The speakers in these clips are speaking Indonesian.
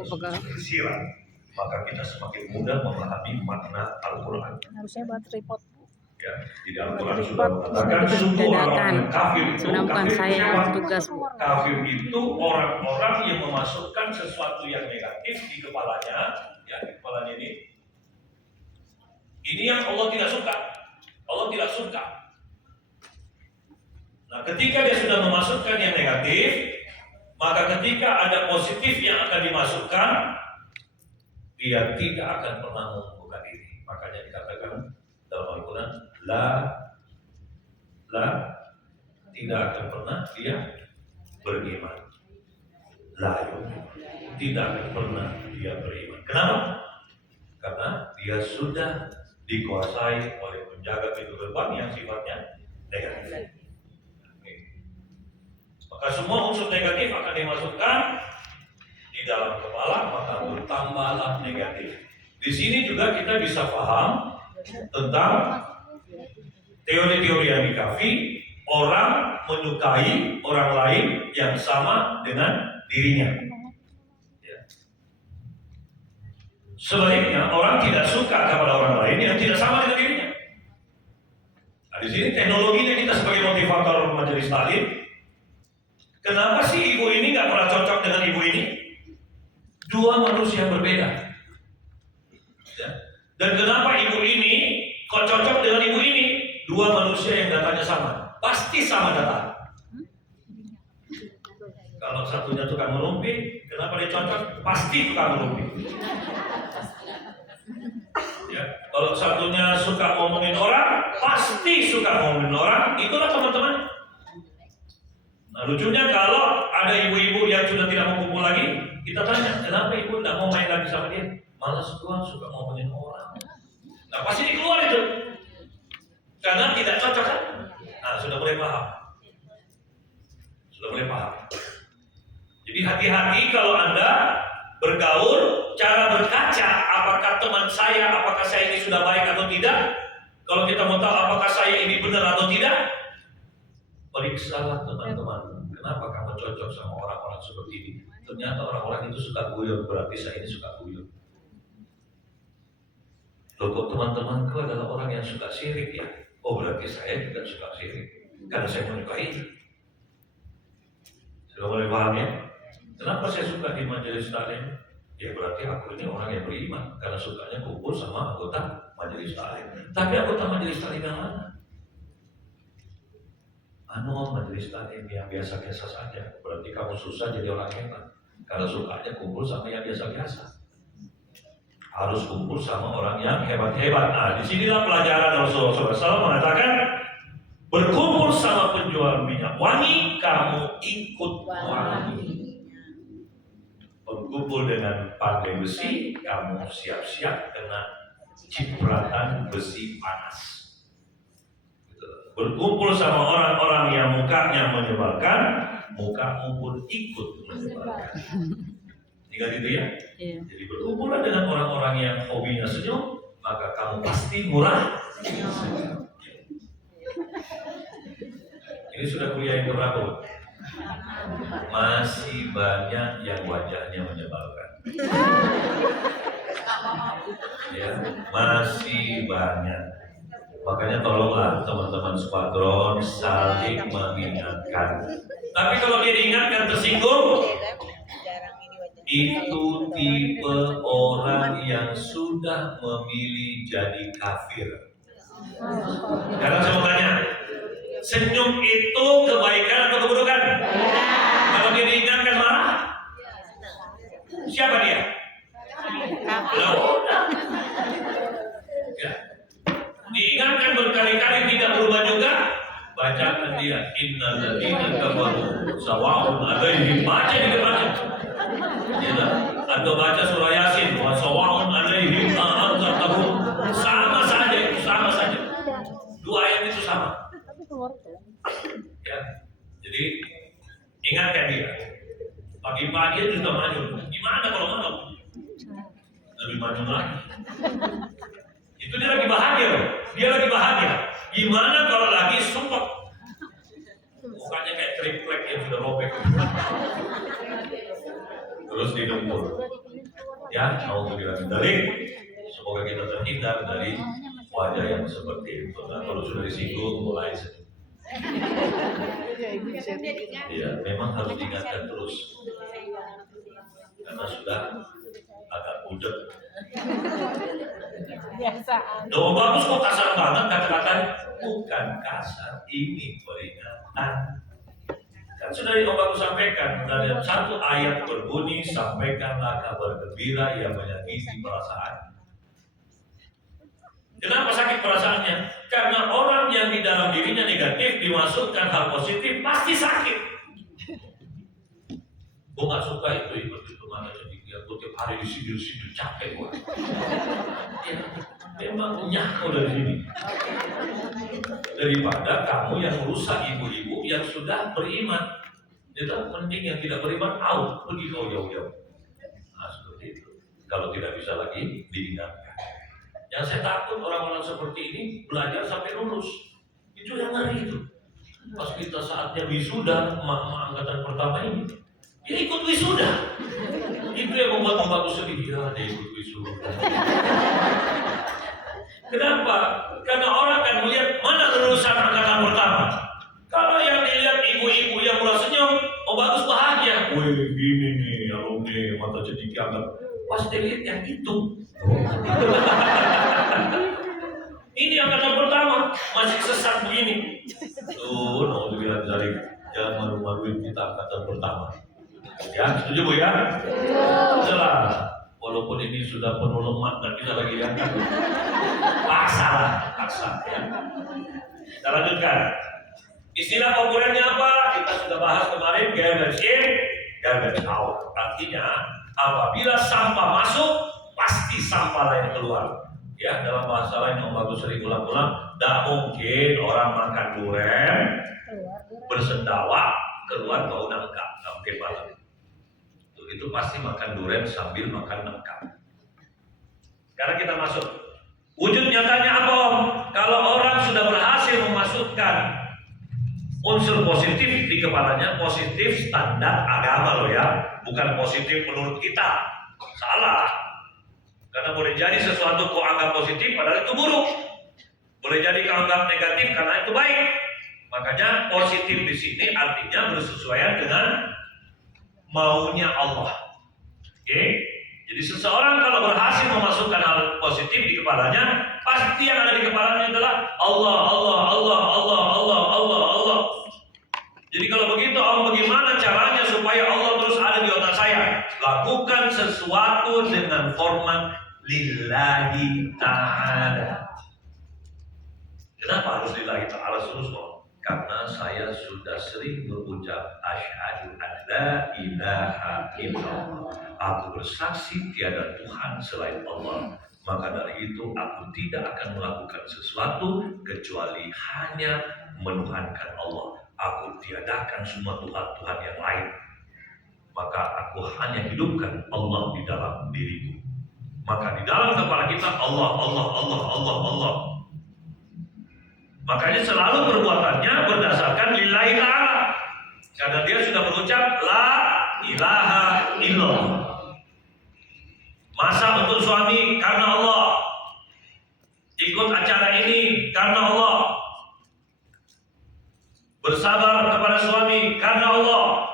semakin sirat, maka kita semakin mudah memahami makna Al-Quran. Harusnya buat report. Ya, di dalam Quran sudah mengatakan sungguh orang kafir itu, bukan saya tugas. Kafir itu orang-orang yang memasukkan sesuatu yang negatif di kepalanya, ya di kepalanya ini. Ini yang Allah tidak suka. Allah tidak suka. Nah, ketika dia sudah memasukkan yang negatif, maka ketika ada positif yang akan dimasukkan, dia tidak akan pernah membuka diri. Makanya dikatakan dalam Al-Quran, tidak akan pernah dia beriman. Tidak akan pernah dia beriman. Kenapa? Karena dia sudah dikuasai oleh penjaga pintu gerbang yang sifatnya negatif. Maka semua unsur negatif akan dimasukkan di dalam kepala, maka bertambahlah negatif. Di sini juga kita bisa paham tentang teori-teori yang dikafi, orang menyukai orang lain yang sama dengan dirinya. Sebaliknya orang tidak suka kepada orang lain yang tidak sama dengan dirinya. Nah, di sini teknologinya kita sebagai motivator majelis taklim. Kenapa sih ibu ini nggak pernah cocok dengan ibu ini? Dua manusia berbeda. Ya. Dan kenapa ibu ini kok cocok dengan ibu ini? Dua manusia yang datanya sama. Pasti sama data. Kalau satunya tukang merumpi, kenapa dia cocok? Pasti tukang merumpi. Ya, kalau satunya suka ngomongin orang, pasti suka ngomongin orang. Itulah teman-teman. Nah, lucunya kalau ada ibu-ibu yang sudah tidak mau kumpul lagi, kita tanya, kenapa ibu tidak mau main lagi sama dia? Malas gua suka ngomongin orang. Nah, pasti dikeluar itu. Karena tidak cocok kan? Nah, sudah mulai paham. Jadi hati-hati kalau Anda bergaul, cara berkaca, apakah teman saya, apakah saya ini sudah baik atau tidak? Kalau kita mau tahu apakah saya ini benar atau tidak, periksalah teman-teman. Kenapa kamu cocok sama orang-orang seperti ini? Ternyata orang-orang itu suka guyon, berarti saya ini suka guyon. Loh, kok teman-temanku adalah orang yang suka syirik ya? Oh, berarti saya juga suka syirik, karena saya menyukai. Sudah mulai paham ya? Kenapa saya suka di majelis taklim? Ya berarti aku ini orang yang beriman karena sukanya kumpul sama anggota majelis taklim. Tapi anggota majelis taklim yang mana? Majelis taklim yang biasa-biasa saja. Berarti kamu susah jadi orang hebat. Karena sukanya kumpul sama yang biasa-biasa. Harus kumpul sama orang yang hebat-hebat. Nah, disinilah pelajaran Rasulullah SAW mengatakan, berkumpul sama penjual minyak wangi, kamu ikut wangi. Berkumpul dengan pandai besi, kamu siap-siap kena cipratan besi panas. Berkumpul sama orang-orang yang mukanya menyebalkan, mukamu pun ikut menyebalkan. Tinggal gitu ya. Jadi berkumpullah dengan orang-orang yang hobinya senyum, maka kamu pasti murah. Ini sudah kuliah yang keberapa? Masih banyak yang wajahnya menyebalkan. Ya, masih banyak. Makanya tolonglah teman-teman skuadron saling mengingatkan. Tapi kalau dia diingatkan tersinggung, itu tipe orang yang sudah memilih jadi kafir. Karena saya mau tanya, senyum itu kebaikan atau keburukan? Kalau dia diingatkan marah, siapa dia? Ya. Diingatkan berkali-kali tidak berubah juga, bacakan dia innal ladzina kafaru sawa'un 'alaihim, baca di depan. Ya, atau baca surah Yasin wa sawa'un 'alaihim a'adzabahum, sama saja. Dua ayat itu sama. Ya. Jadi ingatkan dia. Pagi-pagi dia sudah maju. Gimana kalau malam? Lebih maju lagi. Itu dia lagi bahagia loh. Dia lagi bahagia. Gimana kalau lagi sumpah? Mukanya kayak triplek yang sudah robek. Terus didempul. Ya, alhamdulillah dari semoga kita terhindar dari wajah yang seperti itu. Nah, kalau sudah disinggung mulai sedih. Ya, memang harus diingatkan terus karena sudah agak budak. Doa bagus kok kasar banget kata-kata. Bukan kasar, ini peringatan. Kan sudah Om Bagus sampaikan dari satu ayat berbunyi, sampaikanlah kabar gembira yang menyakiti perasaan. Kenapa sakit perasaannya? Karena orang yang di dalam dirinya negatif dimasukkan hal positif pasti sakit. Gue gak suka itu ikut mana jadi gue tiap hari disindir capek gue. Ya, memang nyaho dari sini. Daripada kamu yang merusak ibu-ibu yang sudah beriman. Itu mending yang tidak beriman out, pergi kau jauh-jauh. Nah seperti itu. Kalau tidak bisa lagi diingatkan. Yang saya takut orang-orang seperti ini belajar sampai lulus. Itu yang ngeri itu. Pas kita saatnya wisuda, emak-emak angkatan pertama ini, dia ikut wisuda. Itu yang membuat Om Bagus sedih. Ya, dia ikut wisuda. Kenapa? Karena orang akan melihat mana lulusan angkatan pertama. Kalau yang dilihat ibu-ibu yang murah senyum, Om Bagus bahagia. Wih, gini nih, alumni mata cedik angkat. Pas dia lihat yang itu. Ini angkatan pertama masih sesat begini. Tuh, alhamdulillah dari jangan malu-maluin kita angkatan pertama. Ya, setuju Bu ya? Jelas. Walaupun ini sudah penuh lemak dan bisa lagi diangkat. Paksa ya. Kita lanjutkan. Istilah populernya apa? Kita sudah bahas kemarin, garbage in, garbage out. Artinya apabila sampah masuk, pasti sampah lain keluar. Ya, dalam bahasa lain Om Bagus sering ulang-ulang, tidak mungkin orang makan durian bersendawa keluar bau nangka, nggak mungkin banget. Itu pasti makan durian sambil makan nangka. Sekarang kita masuk. Wujud nyatanya apa Om? Kalau orang sudah berhasil memasukkan unsur positif di kepalanya, positif standar agama loh ya, bukan positif menurut kita. Salah. Karena boleh jadi sesuatu kau anggap positif padahal itu buruk. Boleh jadi kau anggap negatif karena itu baik. Makanya positif di sini artinya bersesuaian dengan maunya Allah. Oke? Jadi seseorang kalau berhasil memasukkan hal positif di kepalanya, pasti yang ada di kepalanya adalah Allah, Allah, Allah, Allah, Allah, Allah, Allah. Jadi kalau begitu, Om, bagaimana caranya supaya Allah terus ada di otak saya? Lakukan sesuatu dengan format lillahi ta'ala. Kenapa harus lillahi ta'ala terus, Om? Karena saya sudah sering berucap asyhadu an la ilaha illallah. Aku bersaksi tiada Tuhan selain Allah. Maka dari itu aku tidak akan melakukan sesuatu kecuali hanya menuhankan Allah. Aku tiadakan semua Tuhan-Tuhan yang lain. Maka aku hanya hidupkan Allah di dalam diriku. Maka di dalam kepala kita Allah, Allah, Allah, Allah, Allah. Makanya selalu perbuatannya berdasarkan lillahi ta'ala. Karena dia sudah berucap la ilaha illallah. Masak untuk suami karena Allah. Ikut acara ini karena Allah. Bersabar kepada suami karena Allah.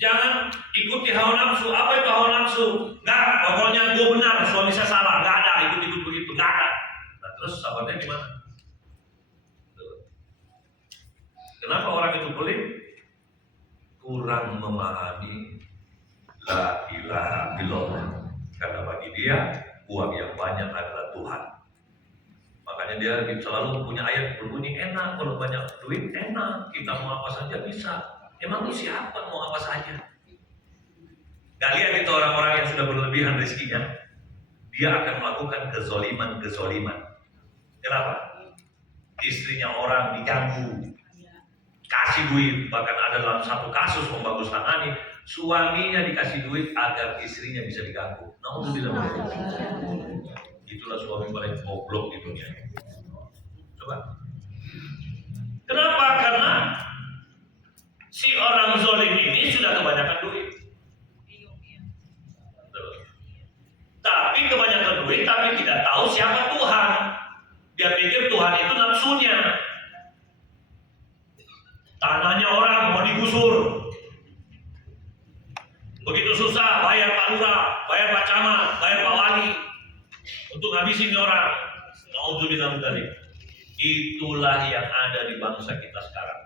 Jangan ikuti hawa nafsu. Apa itu hawa nafsu? Enggak, pokoknya gue benar, suami saya salah. Enggak ada ikut-ikut begitu, enggak ada. Nah, terus sabarnya gimana? Kenapa orang itu pelit? Kurang memahami la ilaha illallah. Karena bagi dia uang yang banyak adalah Tuhan. Makanya dia selalu punya ayat berbunyi enak, kalau banyak duit enak, kita mau apa saja bisa. Emang lu siapa mau apa saja? Gak lihat itu orang-orang yang sudah berlebihan rezekinya, dia akan melakukan kezoliman. Kenapa? Istrinya orang diganggu, kasih duit, bahkan ada dalam satu kasus Om Bagus tangani, suaminya dikasih duit agar istrinya bisa diganggu. Alhamdulillah. Itulah suami paling goblok di dunia. Coba. Kenapa? Karena si orang zolim ini sudah kebanyakan duit. duit tapi tidak tahu siapa Tuhan. Dia pikir Tuhan itu nafsunya. Tanahnya orang mau digusur. Begitu susah bayar Pak Lurah, bayar Pak Camat, bayar Pak Wali untuk ngabisin orang. Nauzubillah tadi. Itulah yang ada di bangsa kita sekarang.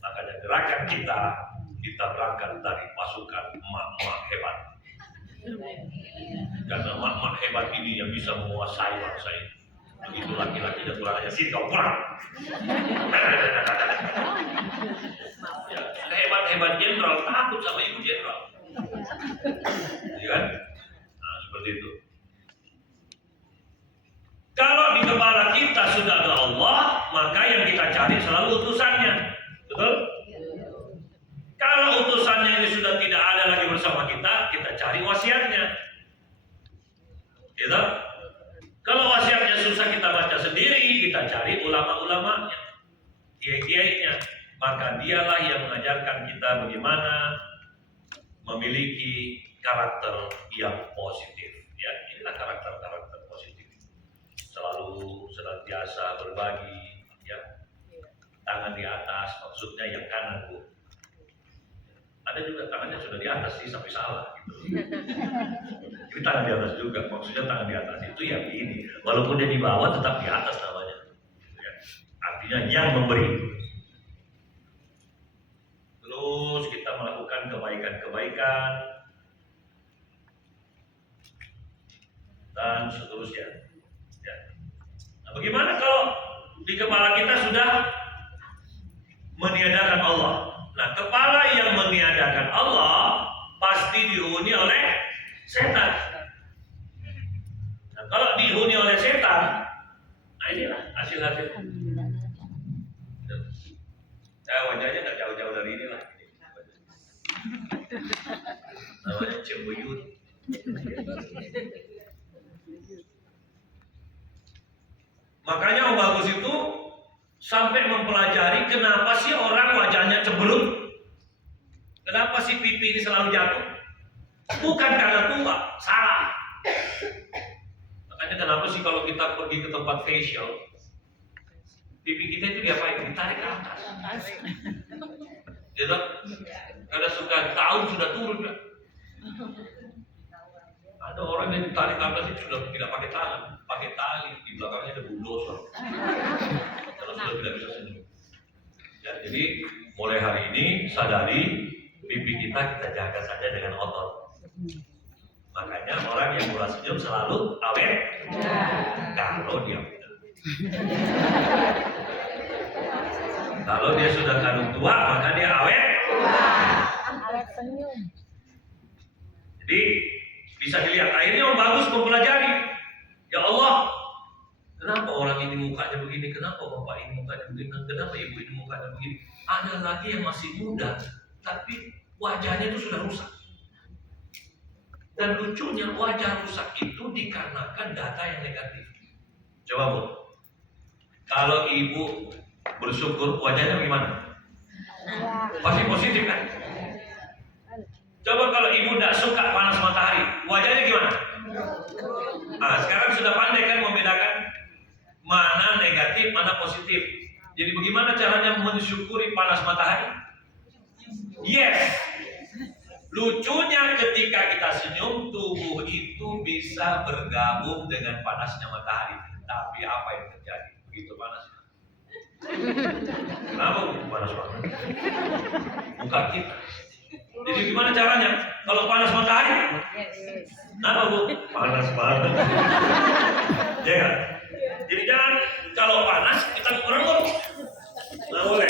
Makanya gerakan kita berangkat dari pasukan emak-emak hebat. Karena emak-emak hebat ini yang bisa menguasai bangsa ini. Begitu laki-laki dan kurang aja sih kau kurang. Ya, hebat-hebat jenderal takut sama ibu jenderal. Ya kan? Nah, seperti itu. Kalau di kepala kita sudah ada Allah, maka yang kita cari selalu utusannya. Betul? Kalau utusannya ini sudah tidak ada lagi bersama kita cari wasiatnya. Gitu? Kalau wasiatnya susah kita baca sendiri, kita cari ulama-ulamanya, kiai-kiainya. Maka dialah yang mengajarkan kita bagaimana memiliki karakter yang positif. Ya, inilah karakter-karakter positif. Selalu senantiasa berbagi, ya. Tangan di atas, maksudnya yang kanan, Bu. Ada juga tangannya sudah di atas sih sampai salah gitu. Ini tangan di atas juga, maksudnya tangan di atas itu ya begini. Walaupun dia di bawah tetap di atas namanya. Ya. Artinya yang memberi. Terus kita melakukan kebaikan-kebaikan dan seterusnya. Ya. Nah, bagaimana kalau di kepala kita sudah meniadakan Allah? Nah, kepala yang meniadakan Allah pasti dihuni oleh setan. Nah, kalau dihuni oleh setan, nah inilah hasil-hasil. Wajahnya nggak jauh-jauh dari inilah. Namanya cembuyut. Makanya Om Bagus itu sampai mempelajari kenapa sih orang wajahnya cemberut. Kenapa sih pipi ini selalu jatuh? Bukan karena tua, salah. Makanya kenapa sih kalau kita pergi ke tempat facial, pipi kita itu diapain? Ditarik ke atas. Gitu? Karena suka tahun sudah turun kan? Ada orang yang ditarik ke atas itu sudah tidak pakai tangan, pakai tali, di belakangnya ada bulldozer. Kalau sudah tidak bisa senyum. Ya, jadi mulai hari ini sadari pipi kita jaga saja dengan otot. Makanya orang yang murah senyum selalu awet. Kalau dia muda. Kalau dia sudah kandung tua, maka dia awet. Awet senyum. Jadi bisa dilihat. Akhirnya Om Bagus mempelajari. Ya Allah, kenapa orang ini mukanya begini? Kenapa bapak ini mukanya begini? Kenapa ibu ini mukanya begini? Ada lagi yang masih muda, tapi wajahnya itu sudah rusak. Dan lucunya wajah rusak itu dikarenakan data yang negatif. Coba Bu, kalau ibu bersyukur wajahnya bagaimana? Pasti positif kan? Coba kalau ibu tidak suka panas matahari, wajahnya gimana? Nah, sekarang sudah pandai kan membedakan mana negatif, mana positif. Jadi bagaimana caranya mensyukuri panas matahari? Yes. Lucunya ketika kita senyum, tubuh itu bisa bergabung dengan panasnya matahari. Tapi apa yang terjadi? Begitu panasnya. Kenapa panas banget? Muka kita. Jadi gimana caranya? Kalau panas matahari? Kenapa Bu? Panas banget. Ya kan? Jadi jangan kalau panas kita kurang. Nggak boleh.